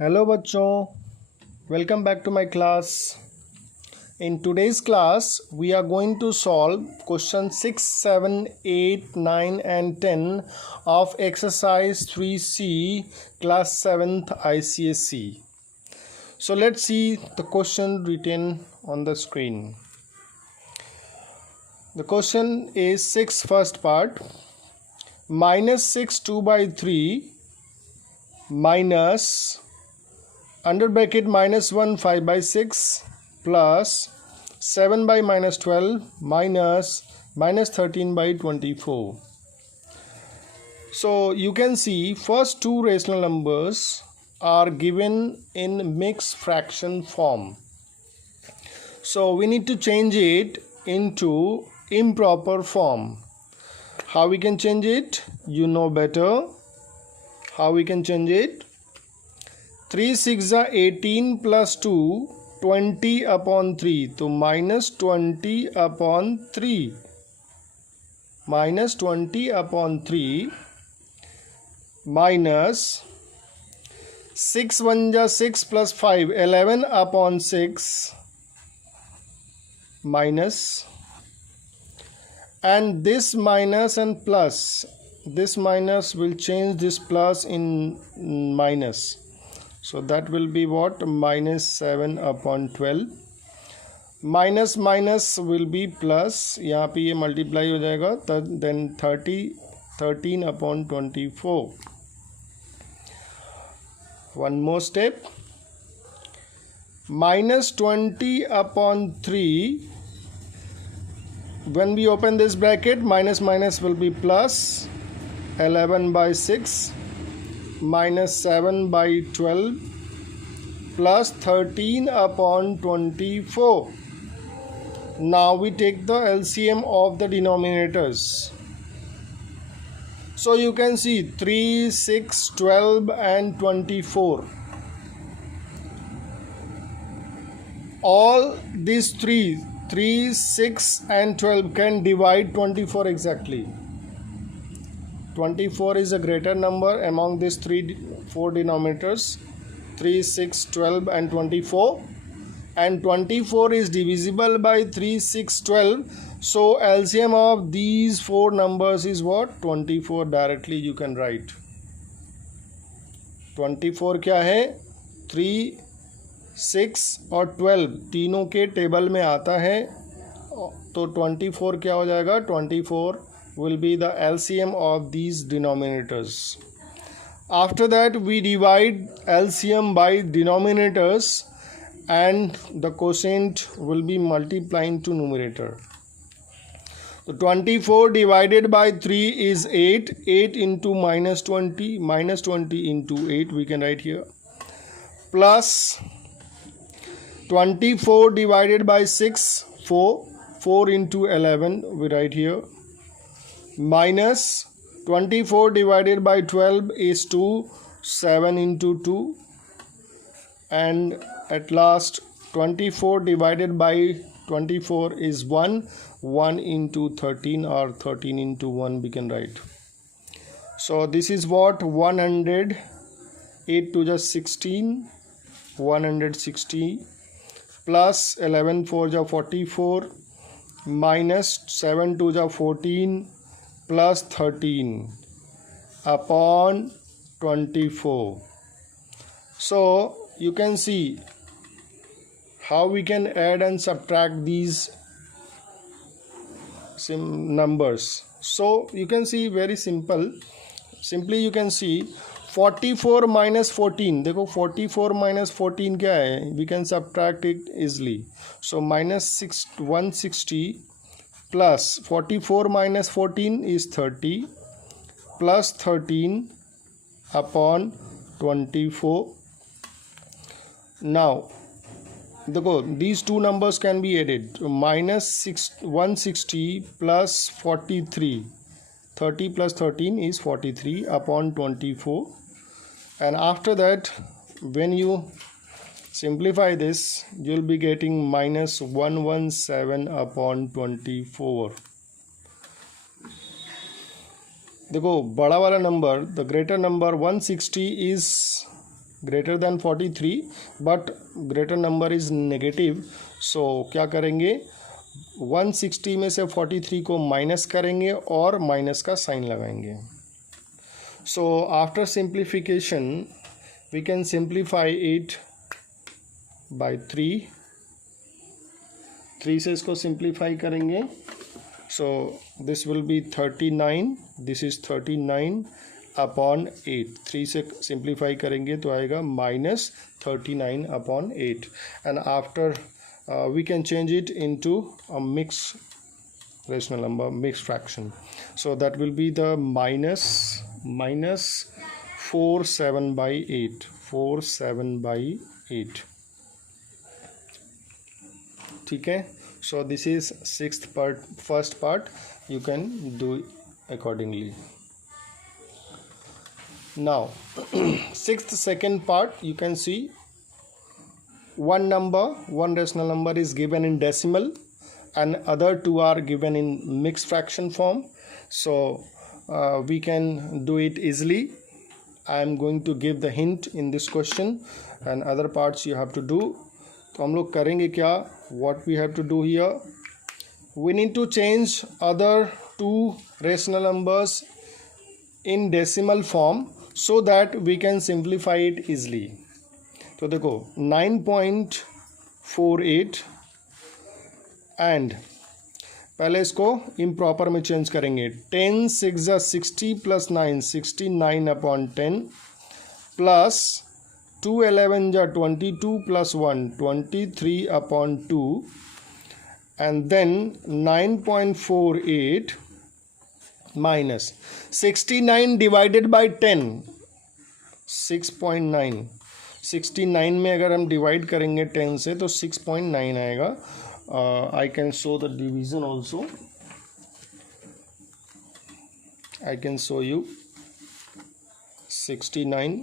Hello बच्चों, welcome back to my class. In today's class, we are going to solve question 6, 7, 8, 9 and 10 of exercise 3C, class 7th ICSE. So let's see the question written on the screen. The question is 6 first part, minus 6 2 by 3 minus under bracket minus 1 5 by 6 plus 7 by minus 12 minus 13 by 24. So you can see first two rational numbers are given in mixed fraction form. So we need to change it into improper form. How we can change it? You know better. How we can change it? 3 6 are 18 plus 2 20 upon 3, तो minus 20 upon 3 minus 6 1 जा 6 plus 5 11 upon 6 minus, and this minus and plus, this minus will change this plus in minus. So that will be what? Minus 7 upon 12. Minus minus will be plus. यहाँ पे ये multiply हो जाएगा. Then 13 upon 24. One more step. Minus 20 upon 3. When we open this bracket, minus minus will be plus 11 by 6. Minus 7 by 12 plus 13 upon 24. Now we take the LCM of the denominators. So you can see 3, 6, 12 and 24. All these 3, 6 and 12 can divide 24 exactly. 24 is a greater number among these 4 denominators, 3, 6, 12 and 24, and 24 is divisible by 3, 6, 12. So LCM of these 4 numbers is what? 24. Directly you can write 24 क्या है? 3, 6 और 12 तीनों के table में आता है, तो 24 क्या हो जाएगा? 24 will be the LCM of these denominators. After that we divide LCM by denominators and the quotient will be multiplying to numerator. So 24 divided by 3 is 8. 8 into minus 20 into 8 we can write here, plus 24 divided by 6 4 into 11 we write here, minus 24 divided by 12 is 2, 7 into 2, and at last 24 divided by 24 is 1 into 13 or 13 into 1 we can write. So this is what? 100. 8 to just 16, 160, plus 11 4 ja 44, minus 7 2 ja 14, plus 13 upon 24. So you can see how we can add and subtract these numbers. So you can see very simply you can see 44 minus 14. देखो 44 minus 14 क्या है? We can subtract it easily. So minus 160 plus 44 minus 14 is 30, plus 13 upon 24. Now देखो these two numbers can be added. Minus 160 plus 43, 30 plus 13 is 43 upon 24, and after that when you simplify this you will be getting minus 117 upon 24. देखो बड़ा वाला number, the greater number 160 is greater than 43, but greater number is negative, so क्या करेंगे 160 में से 43 को minus करेंगे और माइनस का साइन लगाएंगे. So after simplification we can simplify it by 3 से इसको सिंप्लीफाई करेंगे. So this will be 39, this is 39 upon 8. 3 से सिंप्लीफाई करेंगे तो आएगा -39 upon 8. And after we can change it into a mixed rational number, mixed fraction. So that will be the minus 47 by 8. 47 by 8. ठीक है. So this is sixth part. First part you can do accordingly. Now sixth second part you can see one rational number is given in decimal and other two are given in mixed fraction form. So we can do it easily. I am going to give the hint in this question and other parts you have to do. तो हम लोग करेंगे क्या? What we have to do here, we need to change other two rational numbers in decimal form so that we can simplify it easily. तो देखो 9.48 and पहले इसको improper में चेंज करेंगे. 10 6 60 plus 9 69 upon 10 plus 2 11 22 plus 1 23 upon 2 and then 9.48 minus 69 divided by 10 6.9. 69 में अगर हम divide करेंगे 10 से तो 6.9 आएगा. I can show the division also. I can show you 69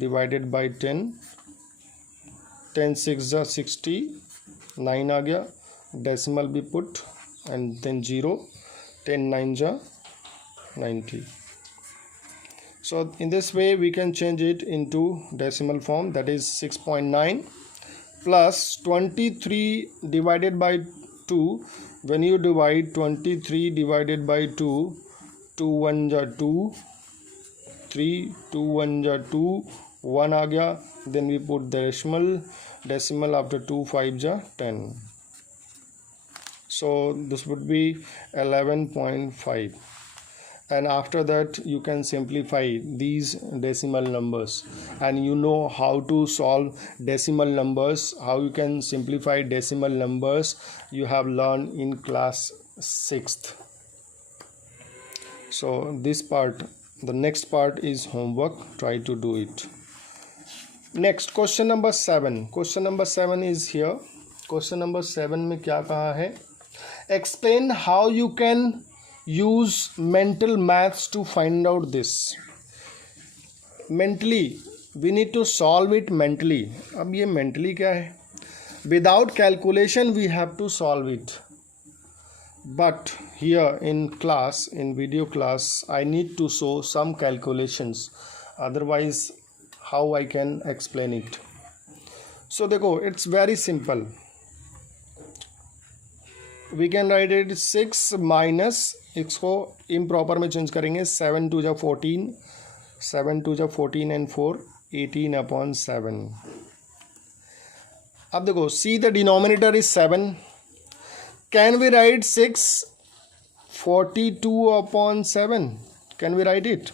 divided by 10. 10 6 60, 9 आ गया, डेसिमल भी put and then 0. 10 9 90. So in this way we can change it into decimal form, that is 6.9 plus 23 divided by 2. When you divide 23 divided by 2, 2 1 जा 2, 3 2 1 जा 2, 1 आ गया. Then we put decimal after 2 5 जा 10. So this would be 11.5. And after that you can simplify these decimal numbers, and you know how to solve decimal numbers, how you can simplify decimal numbers. You have learned in class 6th. So this part, the next part is homework. Try to do it. Next question number 7. Question number 7 is here. Question number 7 में क्या कहा है? Explain how you can use mental maths to find out this. Mentally we need to solve it mentally. अब ये mentally क्या है? Without calculation we have to solve it, but here in class, in video class, I need to show some calculations, otherwise how I can explain it. So देखो, it's very simple. We can write it 6 minus, इसको improper में change करेंगे. 7 2 जा 14, 7 2 जा 14 and 4 18 upon 7. अब देखो, see the denominator is 7. Can we write 6 42 upon 7? Can we write it?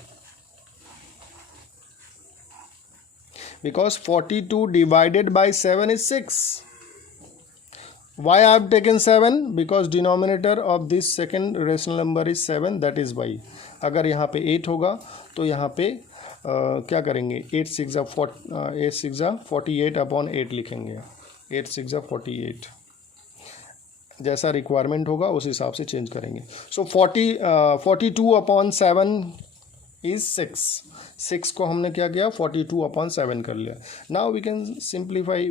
Because 42 divided by 7 is 6. Why I have taken 7? Because denominator of this second rational number is 7, that is why. अगर यहाँ पे 8 होगा तो यहाँ पे क्या करेंगे? 8 6 जा 48 अपॉन 8 लिखेंगे. 8 6 जा 48. जैसा रिक्वायरमेंट होगा उस हिसाब से चेंज करेंगे. सो 42 अपॉन 7 इज 6 को हमने क्या किया? 42 अपॉन 7 कर लिया. Now we can simplify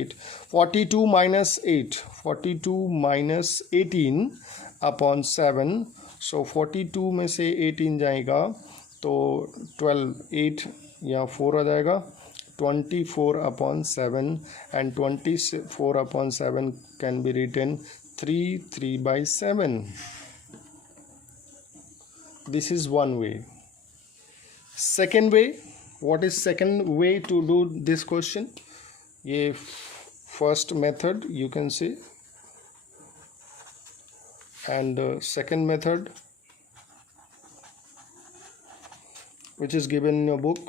it. 42 minus 8, 42 minus 18 upon 7. So 42 में से 18 जाएगा तो 12, 8 यहाँ 4 आ जाएगा, 24/7 and 24/7 can be written 3/7. This is one way. Second way, what is second way to do this question? ये first method you can say, and second method which is given in your book.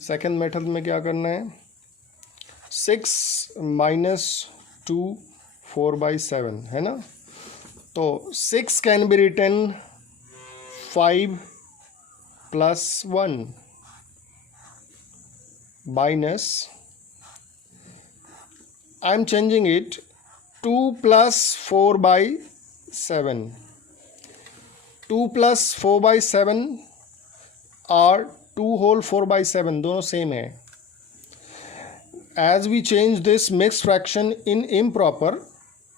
Second method में क्या करना है, 6 - 2 4/7 है ना, तो 6 can be written 5 + 1 minus, I am changing it, 2 + 4/7. 2 + 4/7 और 2 whole 4/7 दोनों सेम है. As we change this mixed fraction in improper,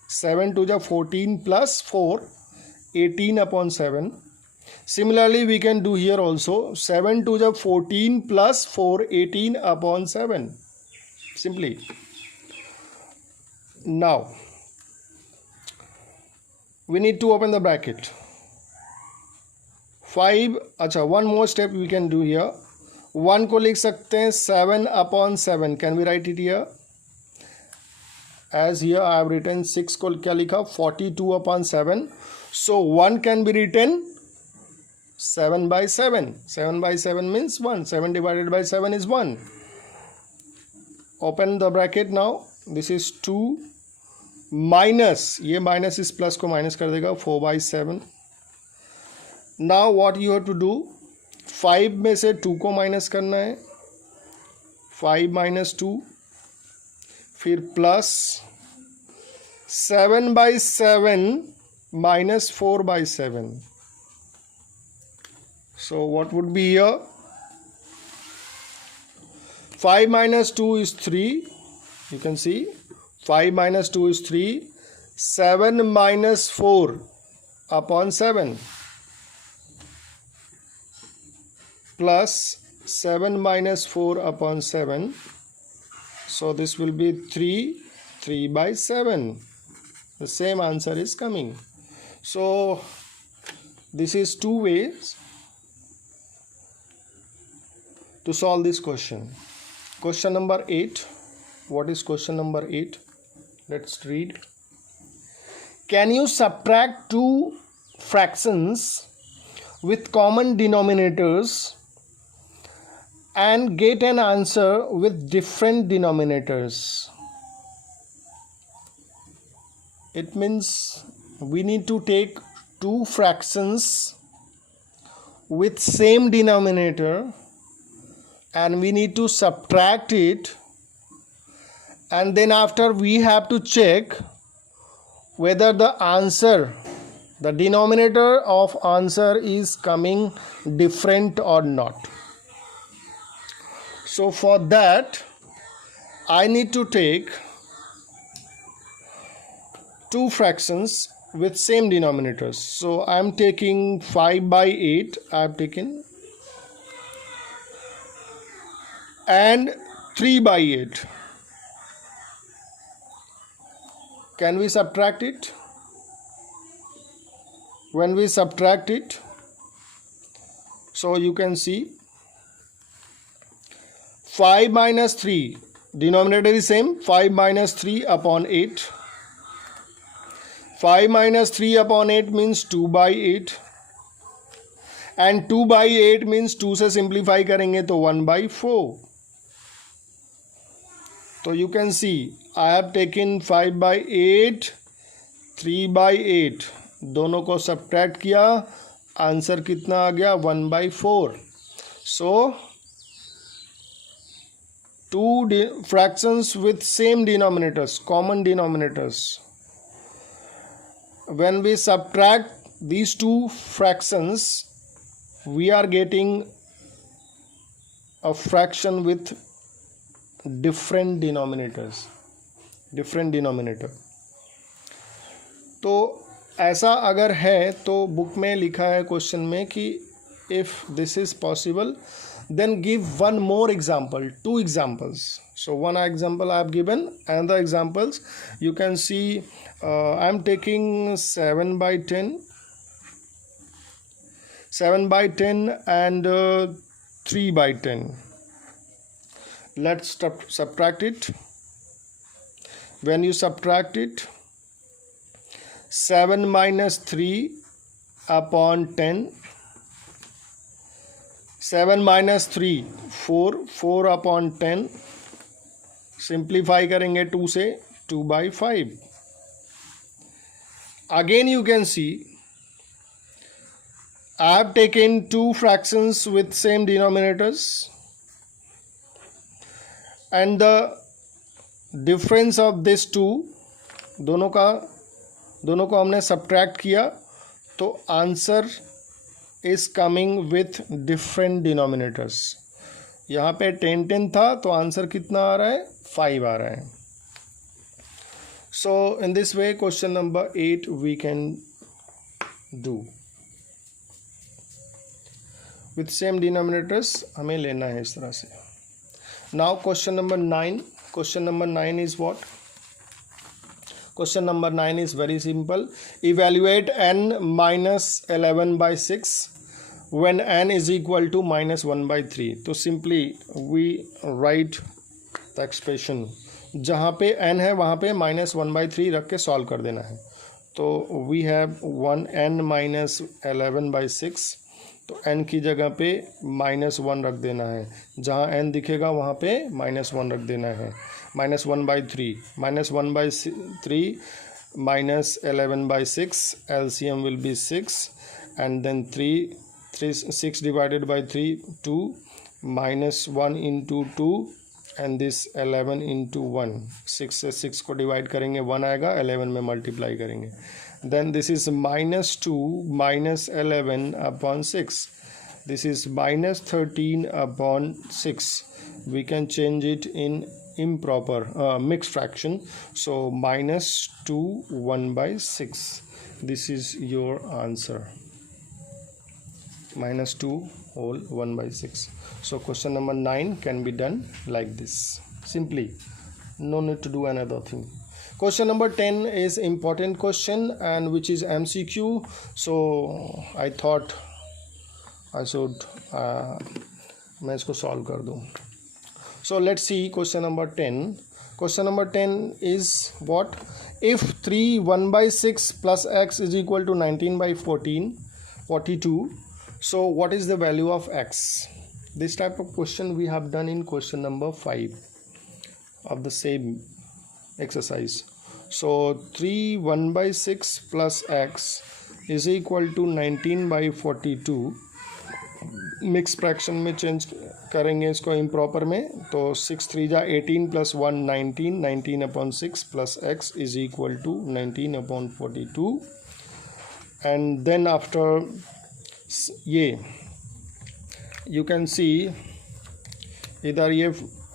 7 to the 14 plus 4, 18/7. Similarly, we can do here also 7 to the 14 plus 4, 18/7. Simply. Now, we need to open the bracket. 5, अच्छा, one more step we can do here. 1 को लिख सकते हैं 7/7. Can we write it here? As here I have written 6 को क्या लिखा, 42/7. So 1 can be written 7/7. 7/7 means 1. 7 divided by 7 is 1. Open the bracket now. This is 2 minus, ये minus इस plus को माइनस कर देगा, 4/7. Now what you have to do, 5 में से 2 को माइनस करना है, 5 - 2, फिर plus 7/7 minus 4/7. So what would be here? 5 - 2 is 3. You can see 5 - 2 is 3. 7 - 4/7 plus 7 - 4/7. So this will be 3/7. The same answer is coming. So this is 2 ways to solve this question. Question number 8. What is question number 8? Let's read. Can you subtract 2 fractions with common denominators and get an answer with different denominators? It means we need to take 2 fractions with same denominator and we need to subtract it, and then after we have to check whether the answer, the denominator of answer is coming different or not. So for that I need to take 2 fractions with same denominators. So I am taking 5/8, I have taken, and 3/8. Can we subtract it? When we subtract it, so you can see 5 - 3, denominator is same, 5 - 3/8. 5 - 3/8 means 2/8, and 2/8 means 2 से simplify करेंगे तो 1/4. तो you can see I have taken 5/8, 3/8, दोनों को subtract किया, answer कितना आ गया, 1/4. So 2 fractions with same denominators, common denominators. When we subtract these 2 fractions, we are getting a fraction with different denominators, different denominator. तो ऐसा अगर है तो बुक में लिखा है क्वेश्चन में कि if this is possible then give one more example, two examples. So one example I have given, and the examples you can see. I am taking 7 by 10 and 3 by 10. Let's subtract it. When you subtract it, 7 minus 3 upon 10, 7 minus 3 4 upon 10, simplify करेंगे 2 से, 2 by 5. Again you can see I have taken two fractions with same denominators, and the difference of this two, दोनों को हमने subtract किया, तो answer is coming with different denominators. यहाँ पे 10 था, तो आंसर कितना आ रहा है, 5 आ रहा है. So in this way question number 8 we can do with same denominators. हमें लेना है इस तरह से. Now question number 9. Question number 9 is what? Question number 9 is very simple. Evaluate n minus 11 by 6 when n is equal to minus 1 by 3. तो simply we write the expression. जहाँ पे n है वहाँ पे minus 1 by 3 रख के solve कर देना है. तो we have 1n minus 11 by 6. तो n की जगह पे -1 रख देना है. जहाँ n दिखेगा वहाँ पे -1 रख देना है. -1 by 3, -1 by 3 minus 11 by 6, LCM will be 6, and then 6 divided by 3, 2, -1 into 2, and this 11 into 1. 6 से 6 को डिवाइड करेंगे 1 आएगा, 11 में मल्टीप्लाई करेंगे. Then this is -2 minus 11 upon 6. This is -13 upon 6. We can change it in improper mixed fraction. So -2 1 by 6. This is your answer. -2 whole 1 by 6. So question number 9 can be done like this. Simply. No need to do another thing. Question number 10 is important question and which is MCQ. So I thought I should मैं इसको solve कर दूँ. So let's see question number 10. Question number 10 is what? If 3 1 by 6 plus x is equal to 19 by 42. So what is the value of x? This type of question we have done in question number 5 of the same exercise. So 3 1 by 6 plus x is equal to 19 by 42. Mix fraction में change करेंगे इसको improper में. तो 6 3 जा 18 plus 1 19, 19 upon 6 plus x is equal to 19 upon 42. And then after ये you can see इधर ये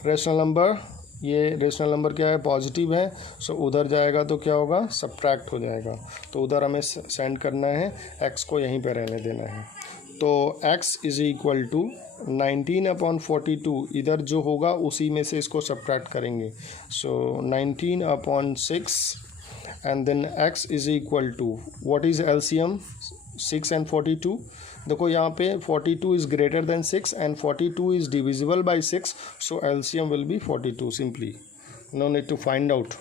rational number, ये रेशनल नंबर क्या है, पॉजिटिव है. सो उधर जाएगा तो क्या होगा, सब्ट्रैक्ट हो जाएगा. तो उधर हमें सेंड करना है, x को यहीं पे रहने देना है. तो x is equal to 19 upon 42. इधर जो होगा उसी में से इसको सब्ट्रैक्ट करेंगे. So 19 upon 6 and then x is equal to what is LCM 6 and 42. देखो यहाँ पे 42 is greater than 6 and 42 is divisible by 6. So LCM will be 42 simply. No need to find out.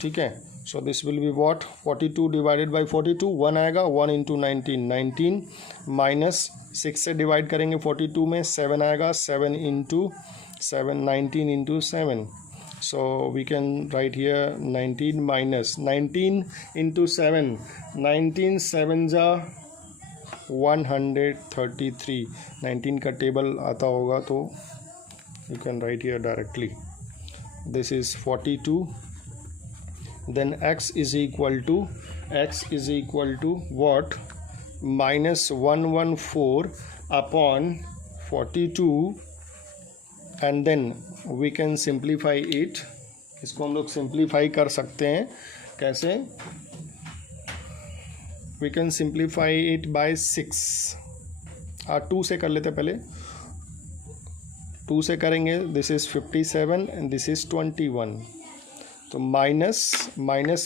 ठीक है. So this will be what, 42 divided by 42, 1 आएगा. 1 into 19, 19 minus 6 से divide करेंगे 42 में 7 आएगा. 7 into 7, 19 into 7. So we can write here 19 minus 19 into 7, 19 7 जा 133. 19 का table आता होगा तो you can write here directly. This is 42. Then x is equal to what? -114 upon 42. And then we can simplify it. इसको हम लोग सिंप्लीफाई कर सकते हैं. कैसे? We can simplify it by 6. 2 से कर लेते पहले. 2 से करेंगे, this is 57 and this is 21, तो minus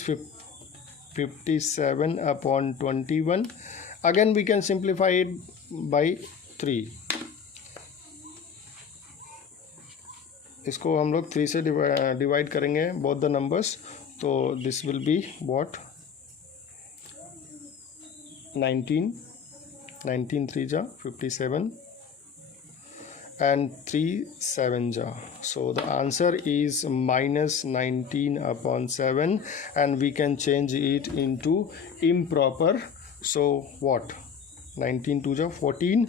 57 upon 21. Again we can simplify it by 3. इसको हम लोग 3 से डिवाइड करेंगे बोथ द नंबर्स, तो दिस विल बी व्हाट 19 3 जा 57 and 3 7 ja. So the answer is minus 19 upon 7, and we can change it into improper. So what, 19 2 ja 14,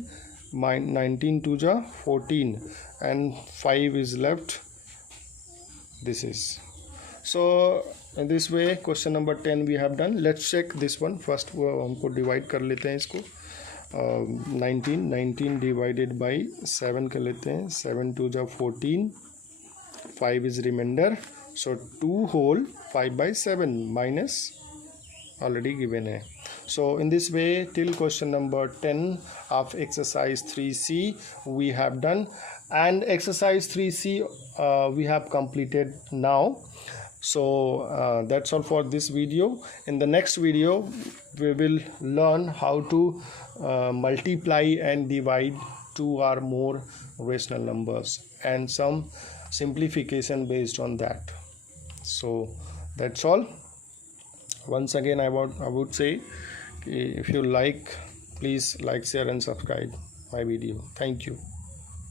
19 2 ja 14, and 5 is left. This is so in this way question number 10 we have done. Let's check this one first. हमको divide कर लेते हैं इसको. 19 divided by 7 कर लेते हैं. 7 2 जा 14, 5 is reminder, सो 2 होल 5/7 माइनस ऑलरेडी गिवन है. So in this way till question number 10 of exercise 3C we have done, and exercise 3C we have completed now. So that's all for this video. In the next video we will learn how to multiply and divide two or more rational numbers and some simplification based on that. So that's all. Once again I would say, if you like, please like, share and subscribe my video. Thank you.